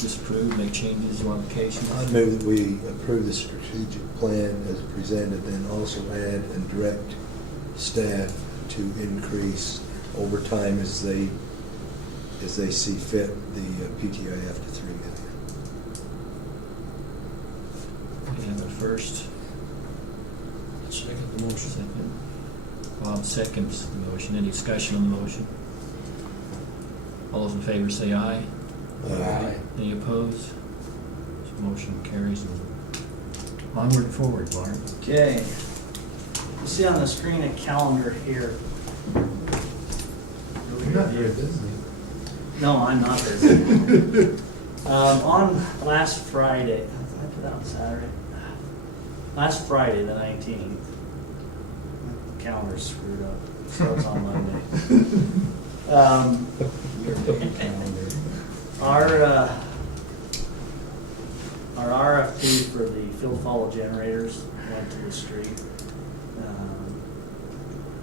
disapprove, make changes, modifications? I move that we approve the strategic plan as presented, then also add and direct staff to increase overtime as they see fit the PTIF to 3 million. We have a first. Second the motion. Second. Bob seconds the motion. Any discussion on the motion? All those in favor say aye. Aye. Any opposed? So motion carries. Onward and forward, Barb. Okay. You see on the screen a calendar here. You're not very busy. No, I'm not busy. On last Friday, I put that on Saturday. Last Friday, the 19th, the calendar's screwed up, so it's on Monday. Your big calendar. Our RFP for the field follow generators went to the street.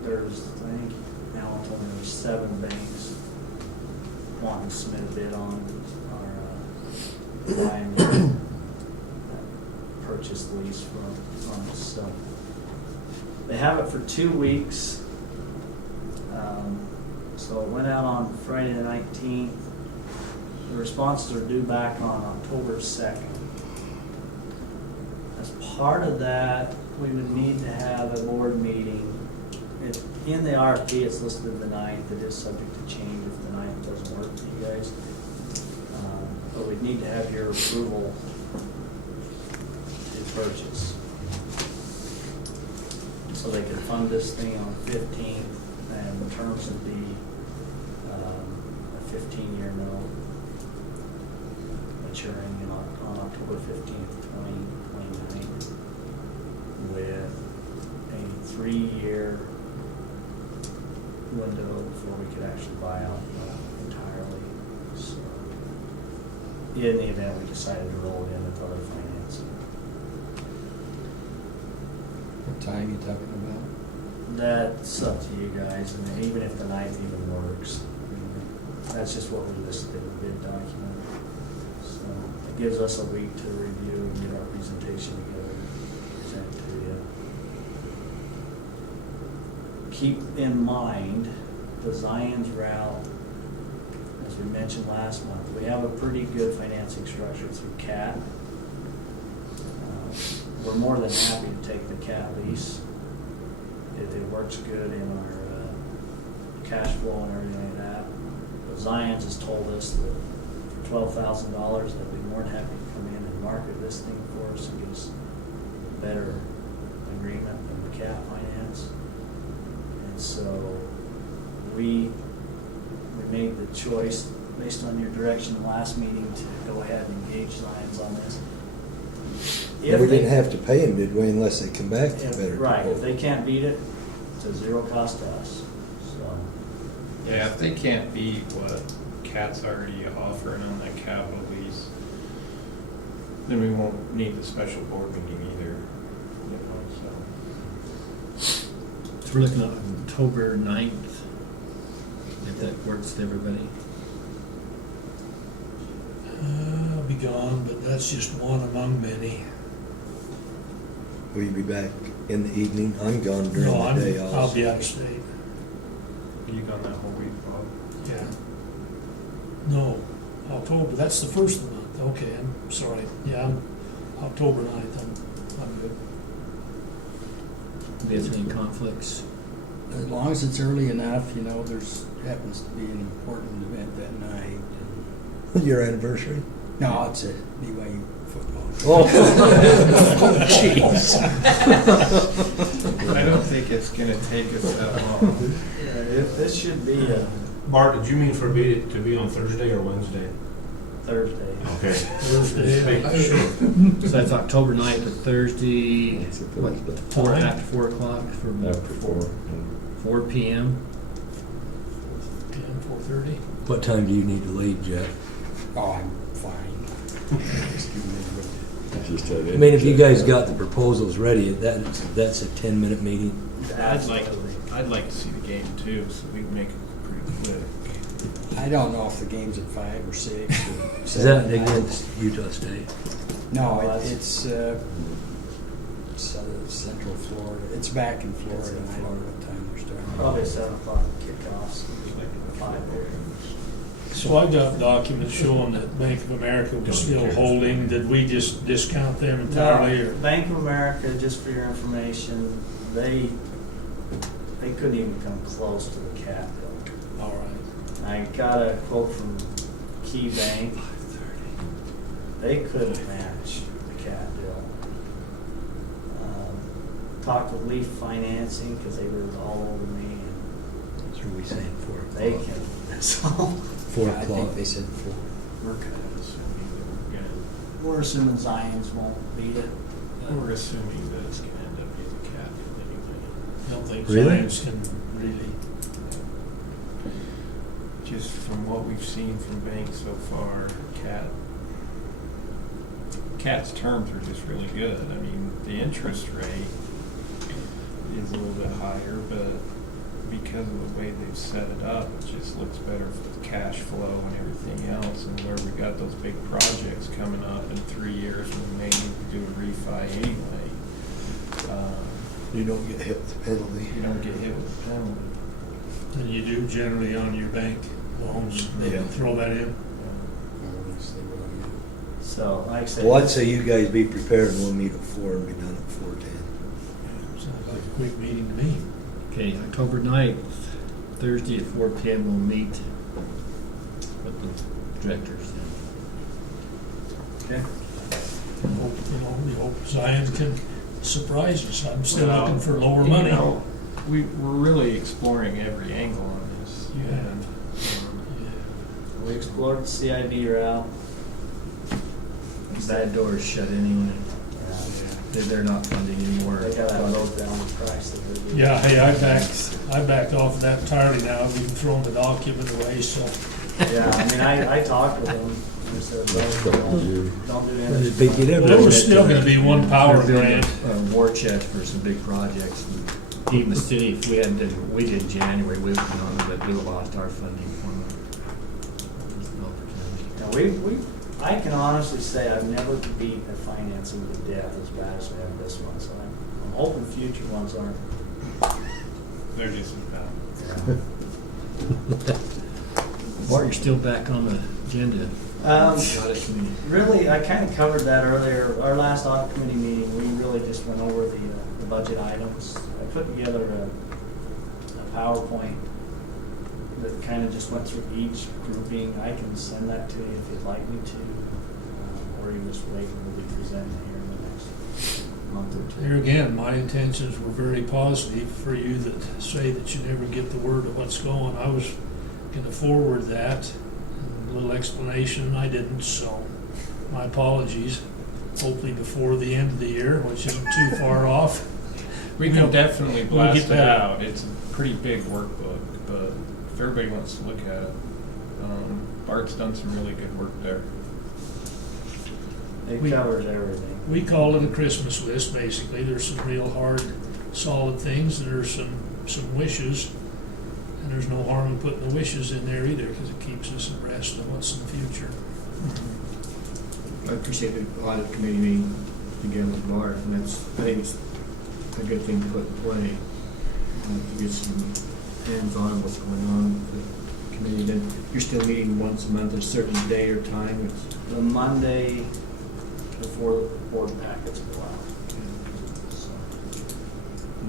There's, I think, now told me there's 7 banks wanting to submit a bid on our line purchase lease from us. So they have it for 2 weeks. So it went out on Friday the 19th. The responses are due back on October 2nd. As part of that, we would need to have a board meeting. In the RFP, it's listed the 9th. It is subject to change if the 9th doesn't work for you guys. But we'd need to have your approval to purchase. So they could fund this thing on the 15th, and the terms would be a 15-year note maturing on October 15th, 2029, with a 3-year window before we could actually buy out entirely. So, in the event we decided to roll it in with other financing. What time are you talking about? That's up to you guys, and even if the 9th even works, I mean, that's just what we listed in the bid document. So it gives us a week to review and get our presentation together, present it to you. Keep in mind the Zion's route, as we mentioned last month, we have a pretty good financing structure through CAT. We're more than happy to take the CAT lease. It works good in our cash flow and everything like that. But Zion's has told us that for $12,000, they'd be more than happy to come in and market this thing for us and get us a better agreement than the CAT finance. And so we made the choice, based on your direction last meeting, to go ahead and engage Zion's on this. We didn't have to pay them, did we, unless they come back to better Right, if proposal? they can't beat it, it's a zero cost to us, so. Yeah, if they can't beat what CAT's already offering on that capital lease, then we won't need the special board meeting either, you know, so. So we're looking at October 9th, if that works with everybody. I'll be gone, but that's just one among many. Will you be back in the evening? I'm gone during No, the day also. I'll be out of state. Are you gone that whole week, Bob? Yeah. No, October, that's the first of the month. Okay, I'm sorry. Yeah, I'm October 9th, I'm good. Do you have any conflicts? As long as it's early enough, you know, there's happens to be an important event that night. Your anniversary? No, it's a BYU football. Oh, jeez. I don't think it's gonna take us that long. Yeah, this should be a Bart, did you mean for me to be on Thursday or Wednesday? Thursday. Okay. Thursday. Just making sure. So that's October 9th, a Thursday, It's a what, Thursday. after 4 o'clock from After 4. 4 p.m. 4:30. What time do you need to leave, Jeff? Oh, I'm fine. Just give me a Just had I mean, if you guys got the proposals ready, that's a 10-minute meeting. I'd like to see the game too, so we can make it pretty quick. I don't know if the game's at 5 or 6 or Is 7. that against Utah State? No, Oh, that's- it's Central Florida. It's back in Florida. It's in and I don't know what time they're starting. Probably 7 o'clock kickoffs, like 5 there. So I got documents showing that Bank of America was still holding. Did we just discount them entirely, or? Bank of America, just for your information, they couldn't even come close to the cap bill. All right. I got a quote from Key Bank. They couldn't match the cap bill. Talked with Leaf Financing, because they were all over me, and That's what we saying, 4 o'clock. they can, so 4 Yeah, I o'clock. think they said 4. we're We're assuming that we're gonna- we're assuming Zions won't beat it. We're assuming that it's gonna end up being a cap anyway. I don't think Really? Zions can really. Just from what we've seen from banks so far, Cat's terms are just really good. I mean, the interest rate is a little bit higher, but because of the way they've set it up, it just looks better for the cash flow and everything else. And where we got those big projects coming up in 3 years, we may need to do a refi anyway. You don't get hit with the penalty. You don't get hit with a penalty. And you do generally on your bank loans, they Yeah. throw that in. Yes, they will, yeah. So, like I said. Well, I'd say you guys be prepared and we'll meet at 4 and be done at 4:10. Sounds like a quick meeting to me. Okay, October 9th, Thursday at 4 p.m. we'll meet with the directors then. Okay. Hope, we hope Zions can surprise us. I'm still Well, looking for lower you money. know, we're really exploring every angle on this. You have. And, We explored the CID route. That door's shut anyway. They're not funding anymore. They got that road down the price that they're doing. Yeah, hey, I backed off of that entirely now. We've thrown the document away, so. Yeah, I mean, I talked with them, and said, don't do Just anything. pick it up. Well, there was still gonna be one power They're doing grant. a war chest for some big projects. And even the city, if we hadn't did, we did in January, we would have known that we lost our funding from them. Now, I can honestly say I've never beat a financing to death as bad as we have this one, so I'm hoping future ones aren't. they're just about. Bart, you're still back on the agenda. Audit committee. Really, I kind of covered that earlier. Our last audit committee meeting, we really just went over the budget items. I put together a PowerPoint that kind of just went through each grouping. I can send that to you if you'd like me to, or you just wait and we'll be presenting here in the next month or two. Here again, my intentions were very positive for you that say that you never get the word of what's going. I was gonna forward that, a little explanation, I didn't, so my apologies. Hopefully before the end of the year, which isn't too far off. We We'll- can definitely we'll blast get it that. out. It's a pretty big workbook, but if everybody wants to look at it, Bart's done some really good work there. It We- covers everything. We call it a Christmas list, basically. There's some real hard, solid things, and there's some wishes. And there's no harm in putting the wishes in there either, because it keeps us abreast of what's in the future. I appreciate the audit committee meeting again with Bart, and I think it's a good thing to put in play. To get some hands-on what's going on with the committee. Then you're still meeting once a month, a certain day or time. It's The Monday before the board packets go out. So,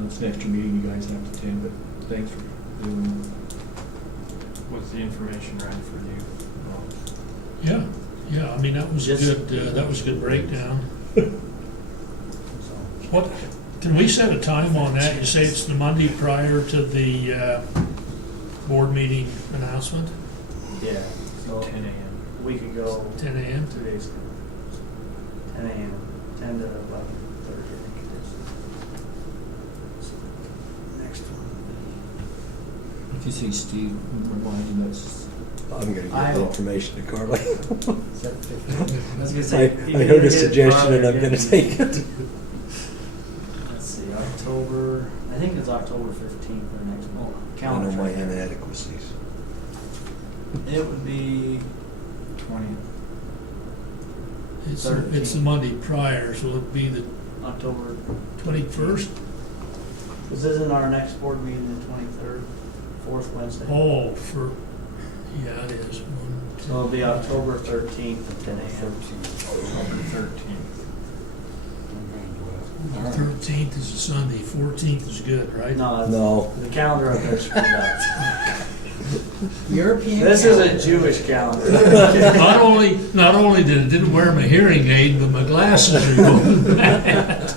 it's an extra meeting you guys have to attend, but thanks for doing that. Was the information right for you? Yeah, I mean, that was a Just- good breakdown. so. What, can we set a time on that? You say it's the Monday prior to the board meeting announcement, Yeah, so 10 a.m. a week ago, 10 a.m.? 2 days ago. 10 a.m., 10 to 11:30, I think it is. So, next one. If you see Steve reminding us, I'm gonna I give the will. information to Carly. Is that 15? I was gonna I say, I heard a suggestion and I'm gonna take it. Let's see, October, I think it's October 15th or next month. I know Calendar. my inadequacies. It would be 20th, It's the Monday prior, so it'd be the October. 21st? This isn't our next board meeting, the 23rd, fourth Wednesday. Oh, yeah, it is. So it'll be October 13th at 10 a.m. October 13th. 13th is a Sunday, 14th is good, right? No, No. the calendar up there's screwed up. European. This is a Jewish calendar. Not only didn't wear my hearing aid, but my glasses are going bad.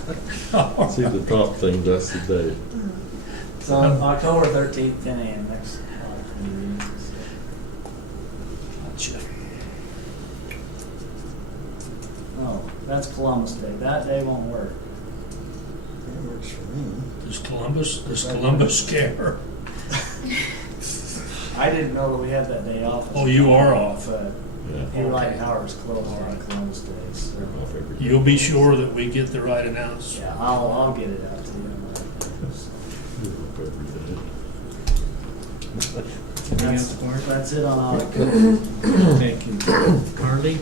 See the top thing, that's the day. So October 13th, 10 a.m. next. Gotcha. Oh, that's Columbus Day. That day won't work. That works for me. Does Columbus care? I didn't know that we had that day off. Oh, you are off. But Yeah. Eli Power's closed All on right. Columbus Day. So. I figured. You'll be sure that we get the right announce. Yeah, I'll get it out to you. Anything else, Mark? That's it on all. Thank you. Carly?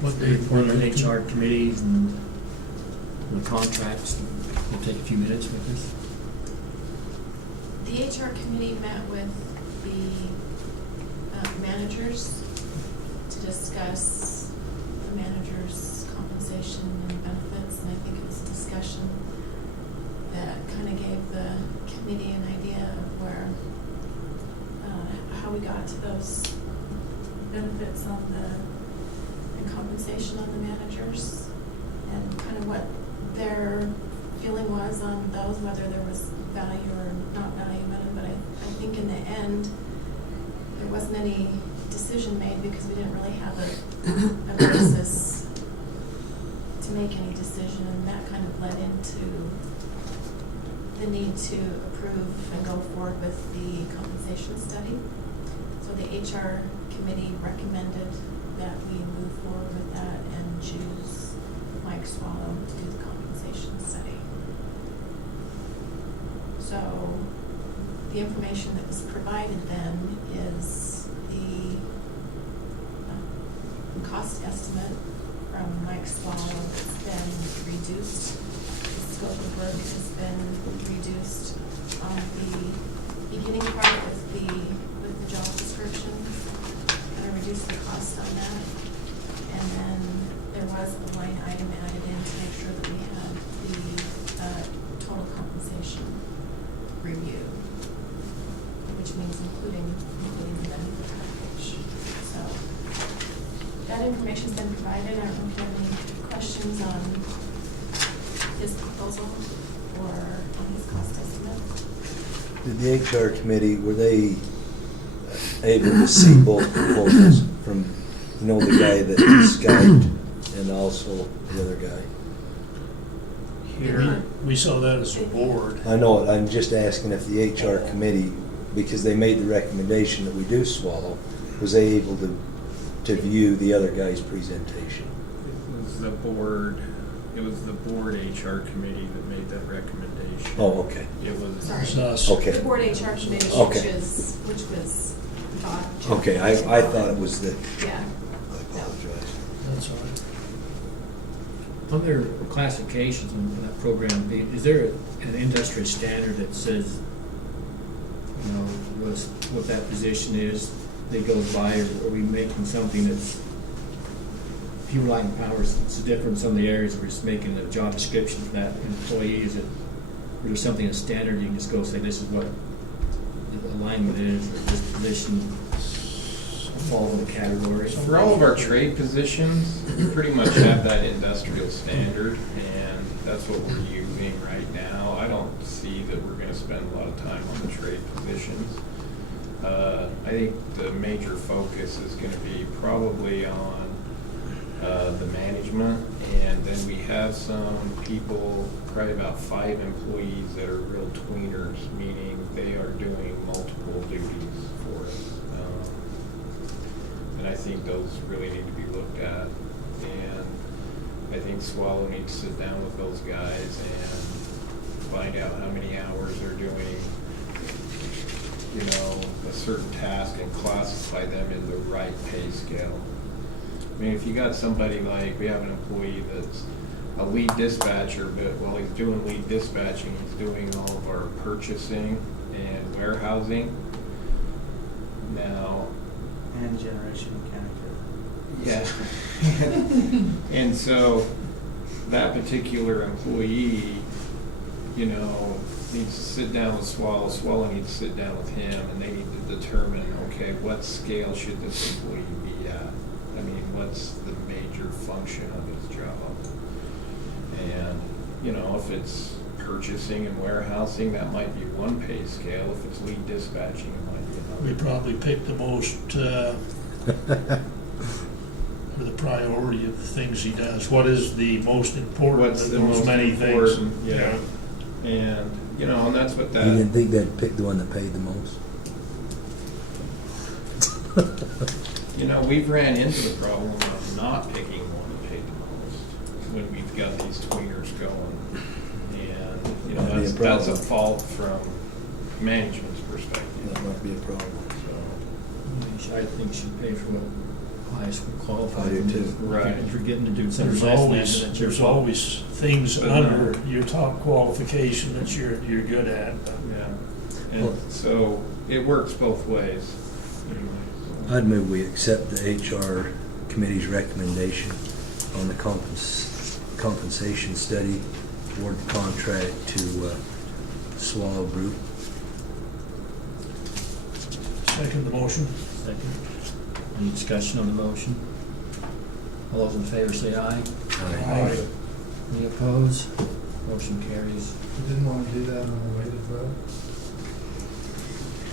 What day? Report on HR committees and the contracts. We'll take a few minutes with this. The HR committee met with the managers to discuss the managers' compensation and benefits, and I think it was a discussion that kind of gave the committee an idea of where, how we got to those benefits on and compensation on the managers, and kind of what their feeling was on those, whether there was value or not value in it. But I think in the end, there wasn't any decision made because we didn't really have a basis to make any decision, and that kind of led into the need to approve and go forward with the compensation study. So the HR committee recommended that we move forward with that and choose Mike Swallow to do the compensation study. So the information that was provided then is the cost estimate from Mike Swallow that's been reduced. The scope of work has been reduced on the beginning part with the job description. Going to reduce the cost on that. And then there was a line item added in to make sure that we had the total compensation review, which means including the benefit package. So that information's been provided. I don't know if you have any questions on his proposal or on his cost estimate. Did the HR committee, were they able to see both proposals from, the guy that Skyped and also the other guy? Here, we saw that as a board. I know it, I'm just asking if the HR committee, because they made the recommendation that we do Swallow, was they able to view the other guy's presentation? It was the board HR committee that made that recommendation. Oh, okay. It was. Sorry. It's us. Okay. The board HR committee, Okay. which was Todd. Okay, I thought it was the, Yeah. I apologize. That's all right. On their classifications in that program, is there an industry standard that says, what that position is, that goes by, or are we making something that's people like powers, it's different in some of the areas where we're just making a job description for that employee? Is it, or is something, a standard, you can just go say, this is what the alignment is, or this position falls in the category? For all of our trade positions, we pretty much have that industrial standard, and that's what we're using right now. I don't see that we're gonna spend a lot of time on the trade positions. I think the major focus is gonna be probably on the management, and then we have some people, probably about 5 employees that are real tweeners, meaning they are doing multiple duties for us. And I think those really need to be looked at. And I think Swallow needs to sit down with those guys and find out how many hours they're doing you know, a certain task and classify them in the right pay scale. I mean, if you got somebody like, we have an employee that's a lead dispatcher, but while he's doing lead dispatching, he's doing all of our purchasing and warehousing. Now, And generation mechanic. yeah. And so that particular employee, you know, needs to sit down with Swallow needs to sit down with him, and they need to determine, okay, what scale should this employee be at? I mean, what's the major function of his job? And, you know, if it's purchasing and warehousing, that might be one pay scale. If it's lead dispatching, it might be another. We probably picked the most, or the priority of the things he does. What is the most important What's of the those most many things? important, yeah. And, you know, and that's what You didn't that, think they'd pick the one that paid the most? you know, we've ran into the problem of not picking one that paid the most when we've got these tweeners going. And, you know, That'd be a that's a problem. fault from management's perspective. That might be a problem. So, I think should pay for what highest qualified. I do too. Right. If you're getting to do something There's less than that, always, then it's your there's fault. always things But under no. your top qualification that you're good at. yeah. Well- And so it works both ways. Anyway, so. I'd move we accept the HR committee's recommendation on the compensation study, award the contract to Swallow Group. Second the motion. Second. Any discussion on the motion? All those in favor say aye. Aye. Any opposed? Motion carries. You didn't want to do that on a weighted vote?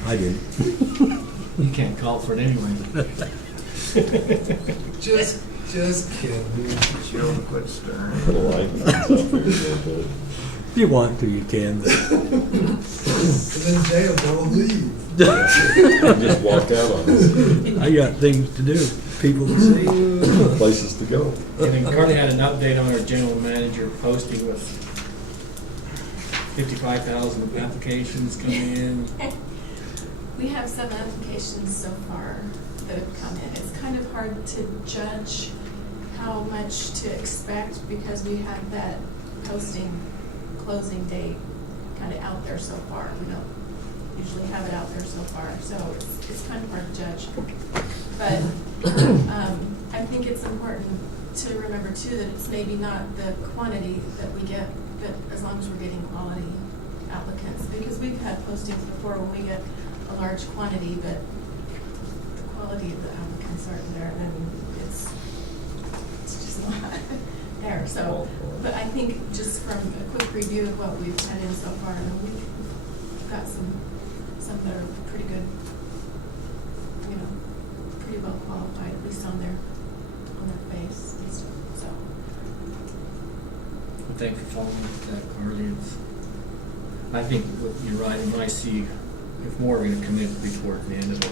I didn't. You can't call for it anyway. Just kidding. Joe, quit stirring. Put a light out there a little bit. If you want to, you can. And then jail, don't leave. Just walk out on us. I got things to do, people to see. Places to go. And then Carly had an update on our general manager posting with 55,000 applications coming in. We have 7 applications so far that have come in. It's kind of hard to judge how much to expect because we have that posting closing date kind of out there so far. We don't usually have it out there so far, so it's kind of hard to judge. But I think it's important to remember too that it's maybe not the quantity that we get, but as long as we're getting quality applicants, because we've had postings before when we get a large quantity, but the quality of the applicants aren't there, then it's just not there. So, but I think just from a quick review of what we've had in so far, we've got some that are pretty good, you know, pretty well qualified, at least on their face and stuff, so. Well, thanks for following up with that, Carly. I think you're right, and when I see if more are gonna come in before the end of it.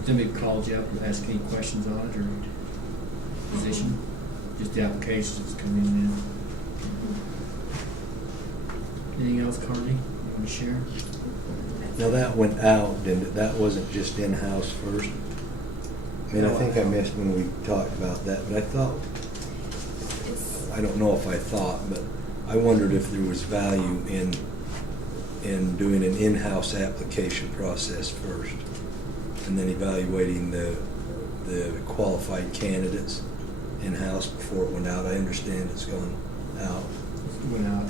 Has anybody called you up and asked any questions on it or position? Just the applications coming in. Anything else, Carly, you wanna share? Now that went out, didn't it? That wasn't just in-house first? I mean, I think I missed when we talked about that, but I thought, It's, I don't know if I thought, but I wondered if there was value in doing an in-house application process first, and then evaluating the qualified candidates in-house before it went out. I understand it's gone out. Went out.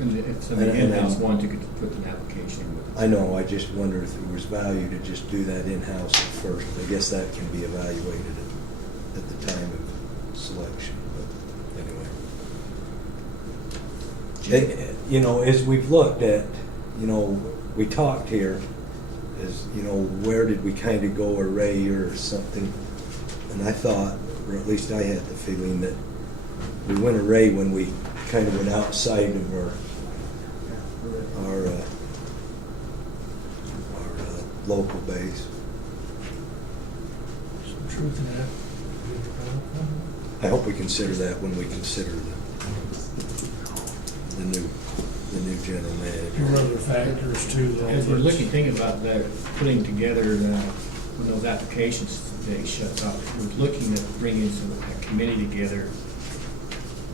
And if somebody And- in-house wanted, you could put an application in with. I know, I just wondered if there was value to just do that in-house at first. I guess that can be evaluated at the time of selection, but anyway. And, you know, as we've looked at, you know, we talked here, as, you know, where did we kind of go array or something? And I thought, or at least I had the feeling that we went array when we kind of went outside of our local base. Some truth in that. I hope we consider that when we consider the new the new general There manager. are other factors too, though. As we're but- looking, thinking about that, putting together, when those applications day shuts off, we're looking at bringing a committee together.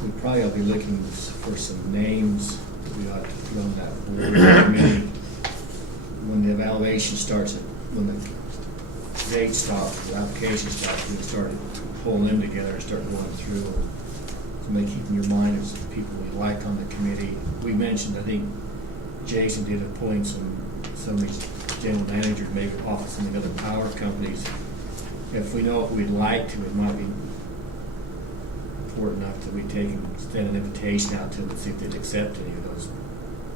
We probably ought to be looking for some names that we ought to put on that board committee. When the evaluation starts, when the date stops, the application stops, we start pulling them together and start going through. Somebody keep in your mind of some people we like on the committee. We mentioned, I think Jason did appoint some of these general managers, maybe off of some of the other power companies. If we know what we'd like to, it might be important enough that we take and send an invitation out to them and see if they'd accept any of those.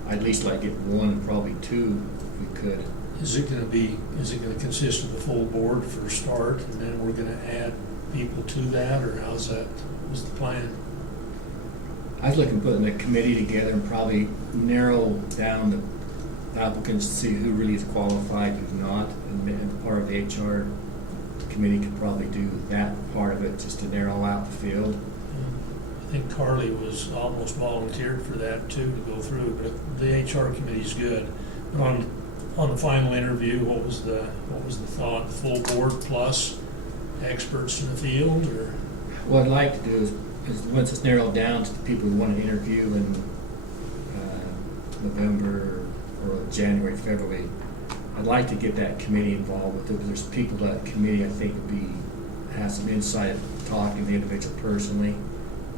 I'd at least like to get one, probably two, if we could. Is it gonna consist of the full board for a start, and then we're gonna add people to that, or what's the plan? I was looking at putting a committee together and probably narrow down the applicants to see who really is qualified, who's not, and part of the HR committee could probably do that part of it, just to narrow out the field. I think Carly was almost volunteered for that too, to go through, but the HR committee's good. On the final interview, what was the thought? Full board plus experts in the field, or? What I'd like to do is once it's narrowed down to the people we want to interview in November or January, February, I'd like to get that committee involved with it, because there's people that committee I think would have some insight talking to the individual personally,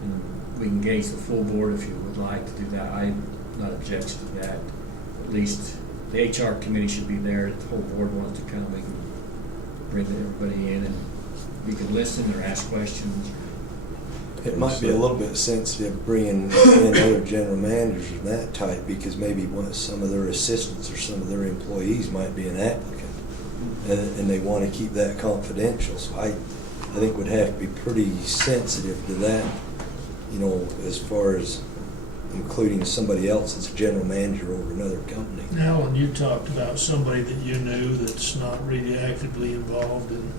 and we can engage the full board if you would like to do that. I'm not objecting to that. At least the HR committee should be there. If the whole board wants to come, we can bring everybody in and we can listen or ask questions. It might be a little bit sensitive bringing in other general managers of that type, because maybe some of their assistants or some of their employees might be an applicant, and they want to keep that confidential. So I think we'd have to be pretty sensitive to that, as far as including somebody else that's a general manager over another company. Alan, you talked about somebody that you knew that's not really actively involved in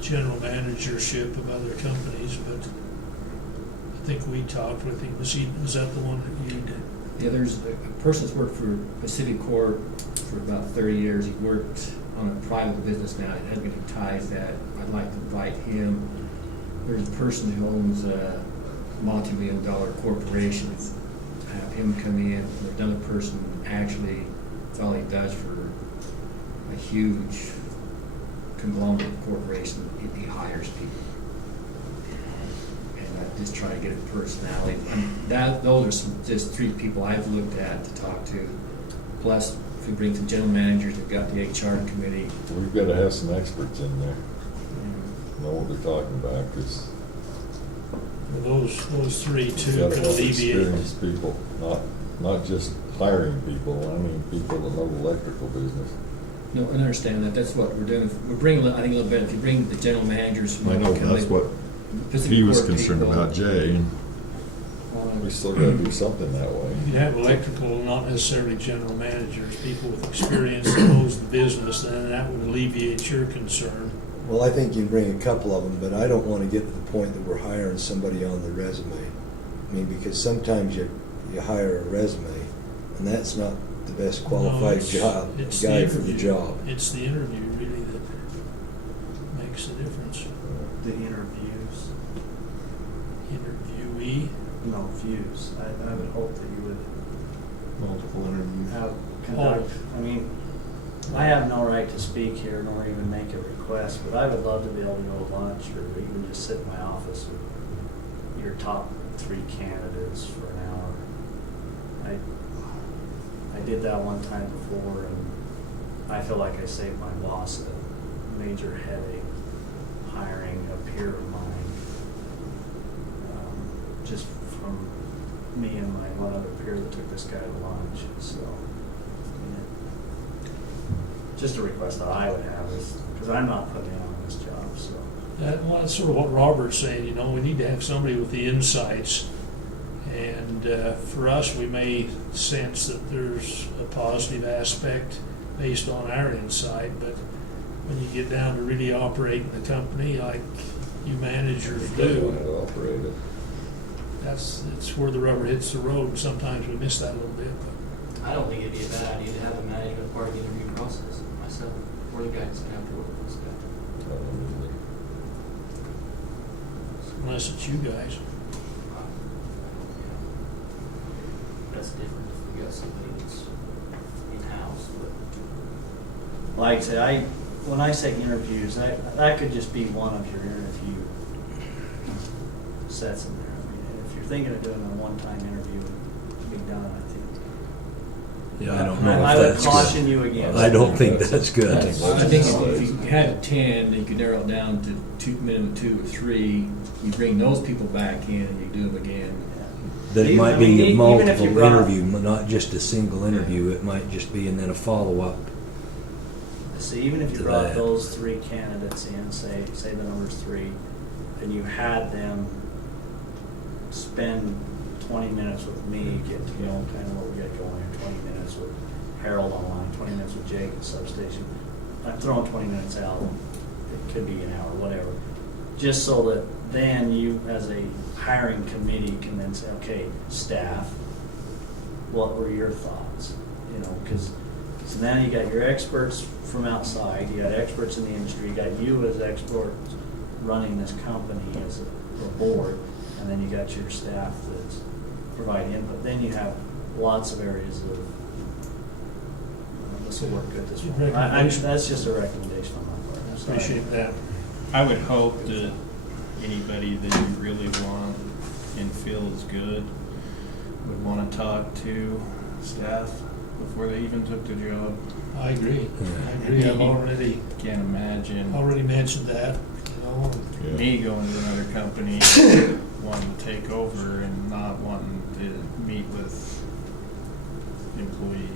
general managership of other companies, but I think we talked with him. Was that the one that you did? Yeah, there's a person that's worked for Pacific Corp for about 30 years. He worked on a private business now. He hasn't any ties that. I'd like to invite him. There's a person who owns a multi-million-dollar corporation. Have him come in. There's another person, actually, that's all he does for a huge conglomerate corporation. He hires people. And I just try to get a personality. Those are just three people I've looked at to talk to. Plus, if we bring some general managers, we've got the HR committee. We've got to have some experts in there, know what they're talking about, because Those three we've too got to could have alleviate. experienced people, not just hiring people. I mean, people that know the electrical business. No, I understand that. That's what we're doing. We're bringing, I think, a little bit. If you bring the general managers from I know, company, that's what Pacific he was Corp concerned people, about, Jay, and we still got to do something that way. You have electrical, not necessarily general managers, people with experience that knows the business, then that would alleviate your concern. Well, I think you can bring a couple of them, but I don't want to get to the point that we're hiring somebody on the resume. I mean, because sometimes you hire a resume, and that's not the best No, qualified it's guy the for the interview. job. It's the interview really that makes the difference. The interviews, Interviewee, no, views. I would hope that you would Multiple interviews. conduct, I mean, I have no right to speak here nor even make a request, but I would love to be able to go to lunch or even just sit in my office with your top 3 candidates for an hour. I did that one time before, and I feel like I saved my boss a major headache hiring a peer of mine, just from me and my one other peer that took this guy to lunch. So, just a request that I would have is, because I'm not putting in on this job, so. that's sort of what Robert's saying, we need to have somebody with the insights. And for us, we may sense that there's a positive aspect based on our insight, but when you get down to really operating the company like you managers They do, know how to operate it. it's where the rubber hits the road, and sometimes we miss that a little bit, but. I don't think it'd be a bad idea to have a management part of the interview process myself, or the guy that's gonna have to work with this guy. Unless it's you guys. That's different if we got somebody that's in-house, but. Like I say, when I say interviews, that could just be one of your interview sets in there. I mean, if you're thinking of doing a one-time interview and be done, I think. Yeah, I don't know I if would that's caution good. you against. I don't think that's good. I think if you had 10, then you could narrow it down to minimum 2 or 3. You bring those people back in and you do them again. That it might I mean, be a even if you multiple brought- interview, not just a single interview. It might just be and then a follow-up. See, even if you to brought that. those 3 candidates in, say the number's 3, and you had them spend 20 minutes with me, get to know kind of what we got going here, 20 minutes with Harold online, 20 minutes with Jake at the substation. I'm throwing 20 minutes out, it could be an hour, whatever. Just so that then you, as a hiring committee, can then say, okay, staff, what were your thoughts? You know, because so now you got your experts from outside, you got experts in the industry, you got you as experts running this company as a board, and then you got your staff that's providing input. Then you have lots of areas of, this will work good, this will. That's just a recommendation on my part. I'm sorry. Appreciate that. I would hope that anybody that you really want and feel is good would want to talk to staff before they even took the job. I agree. I agree. I've already Can't imagine mentioned that, you know. Yeah. me going to another company wanting to take over and not wanting to meet with employees.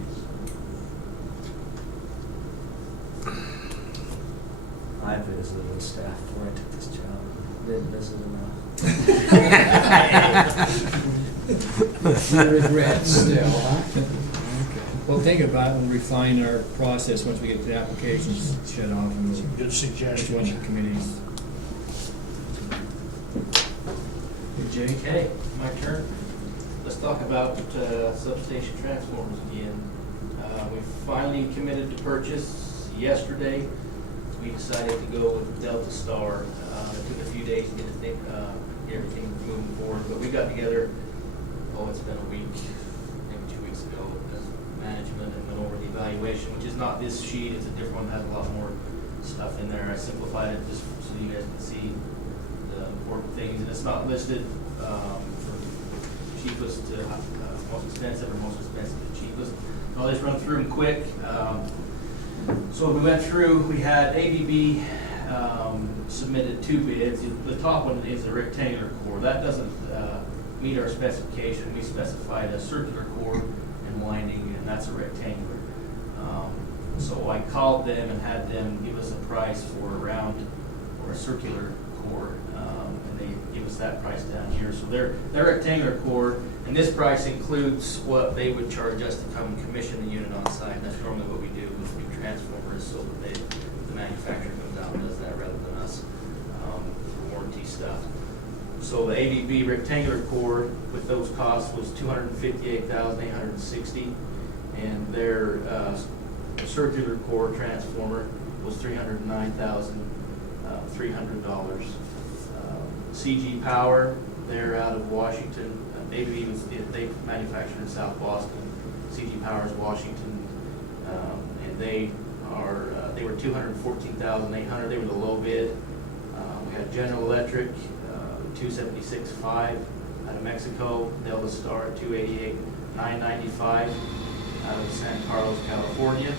I visited with staff before I took this job. Didn't visit enough. No regrets still, huh? Okay. Well, think about it and refine our process once we get the applications shut off and Some good which suggestions. ones are committees. Jake? Okay, my turn. Let's talk about substation transformers again. We finally committed to purchase yesterday. We decided to go with Delta Star. It took a few days to get everything moving forward, but we got together, it's been a week, maybe 2 weeks ago, as management and went over the evaluation, which is not this sheet, it's a different one, has a lot more stuff in there. I simplified it just so you guys can see the important things, and it's not listed from cheapest to most expensive, or most expensive to cheapest. So I'll just run through them quick. So we went through, we had ABB submitted 2 bids. The top one is a rectangular core. That doesn't meet our specification. We specified a circular core and winding, and that's a rectangular. So I called them and had them give us a price for a round or a circular core, and they give us that price down here. So their rectangular core, and this price includes what they would charge us to come and commission the unit on site. That's normally what we do with new transformers, so that the manufacturer comes out and does that rather than us for warranty stuff. So the ABB rectangular core with those costs was $258,860, and their circular core transformer was $309,300. CG Power, they're out of Washington. They manufacture in South Boston. CG Power is Washington, and they were $214,800. They were the low bid. We had General Electric, $276,500 out of Mexico. Delta Star at $288,995 out of San Carlos, California,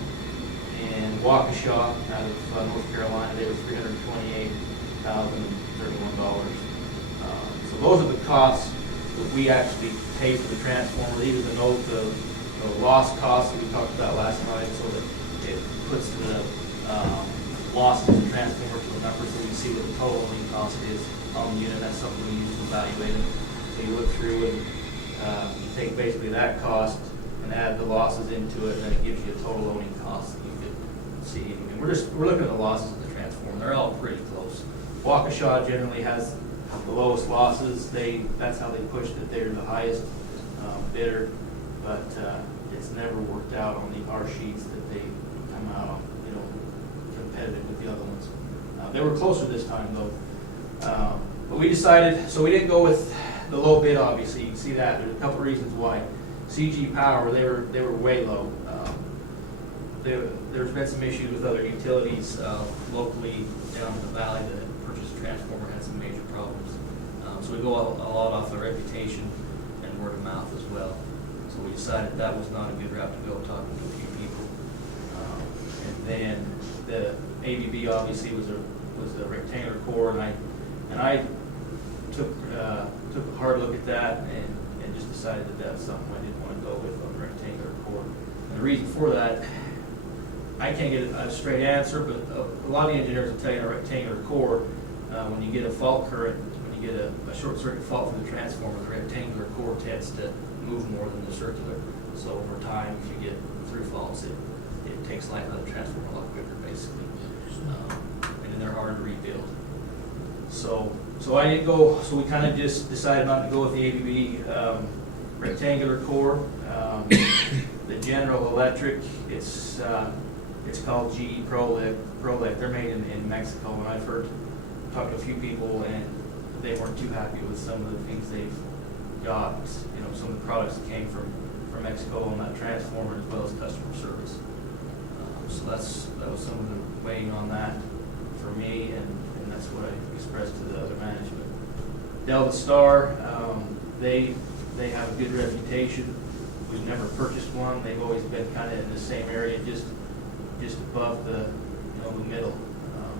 and Waukesha out of North Carolina. They were $328,031. So those are the costs that we actually pay for the transformer. These are the loss costs that we talked about last night, so that it puts the loss of the transformer to a number, so we see what the total owning cost is on the unit. That's something we use to evaluate it. So you look through and you take basically that cost and add the losses into it, and then it gives you a total owning cost that you could see. And we're looking at the losses of the transformer. They're all pretty close. Waukesha generally has the lowest losses. That's how they pushed it. They're the highest bidder, but it's never worked out on our sheets that they come out on, competitive with the other ones. They were closer this time though. But we decided, so we didn't go with the low bid, obviously. You can see that. There's a couple reasons why. CG Power, they were way low. There's been some issues with other utilities locally down in the valley that purchased a transformer, had some major problems. So we go a lot off the reputation and word of mouth as well. So we decided that was not a good route to go, talking to a few people. And then the ABB obviously was a rectangular core, and I took a hard look at that and just decided that that's something I didn't want to go with on the rectangular core. And the reason for that, I can't get a straight answer, but a lot of the engineers will tell you in a rectangular core, when you get a fault current, when you get a short circuit fault through the transformer, the rectangular core tends to move more than the circular. So over time, if you get through faults, it takes life out of the transformer a lot quicker, basically. And then they're hard to rebuild. So I didn't go, so we kind of just decided not to go with the ABB rectangular core. The General Electric, it's called GE Prolec. They're made in Mexico, and I've talked to a few people, and they weren't too happy with some of the things they've got, some of the products that came from Mexico on that transformer, as well as customer service. So that was some of the weighing on that for me, and that's what I expressed to the other management. Delta Star, they have a good reputation. We've never purchased one. They've always been kind of in the same area, just above the middle.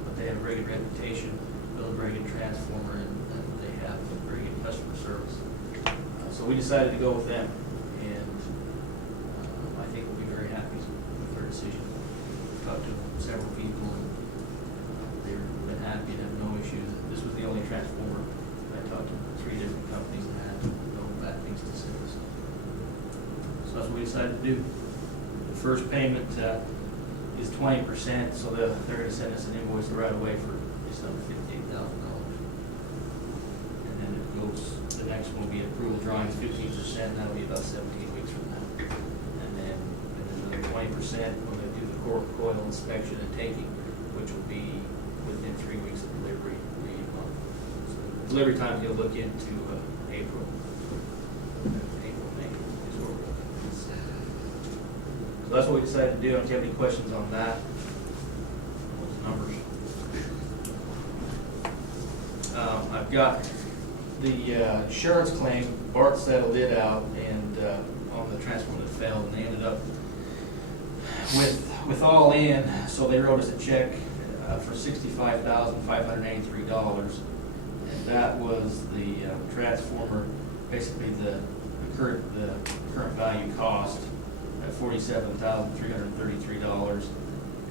But they have a very good reputation, build a very good transformer, and they have a very good customer service. So we decided to go with them, and I think we'll be very happy with their decision. Talked to several people, and they've been happy and have no issues. This was the only transformer. I talked to 3 different companies and had no bad things to say. So that's what we decided to do. The first payment is 20%, so they're going to send us an invoice right away for just under $58,000. And then it goes, the next one will be approval drawings, 15%, that'll be about 17 weeks from now. And then another 20% when they do the core coil inspection and taking, which will be within 3 weeks of delivery. So delivery time he'll look into April. April, May is where we're looking. So that's what we decided to do. If you have any questions on that, those numbers. I've got the insurance claim. Bart settled it out, and on the transformer that failed, and they ended up with all in. So they wrote us a check for $65,583, and that was the transformer, basically the current value cost at $47,333,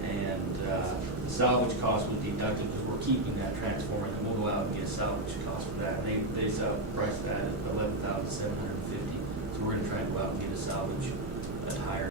and the salvage cost was deducted because we're keeping that transformer, and then we'll go out and get a salvage cost for that. And they priced that at $11,750, so we're going to try and go out and get a salvage at higher.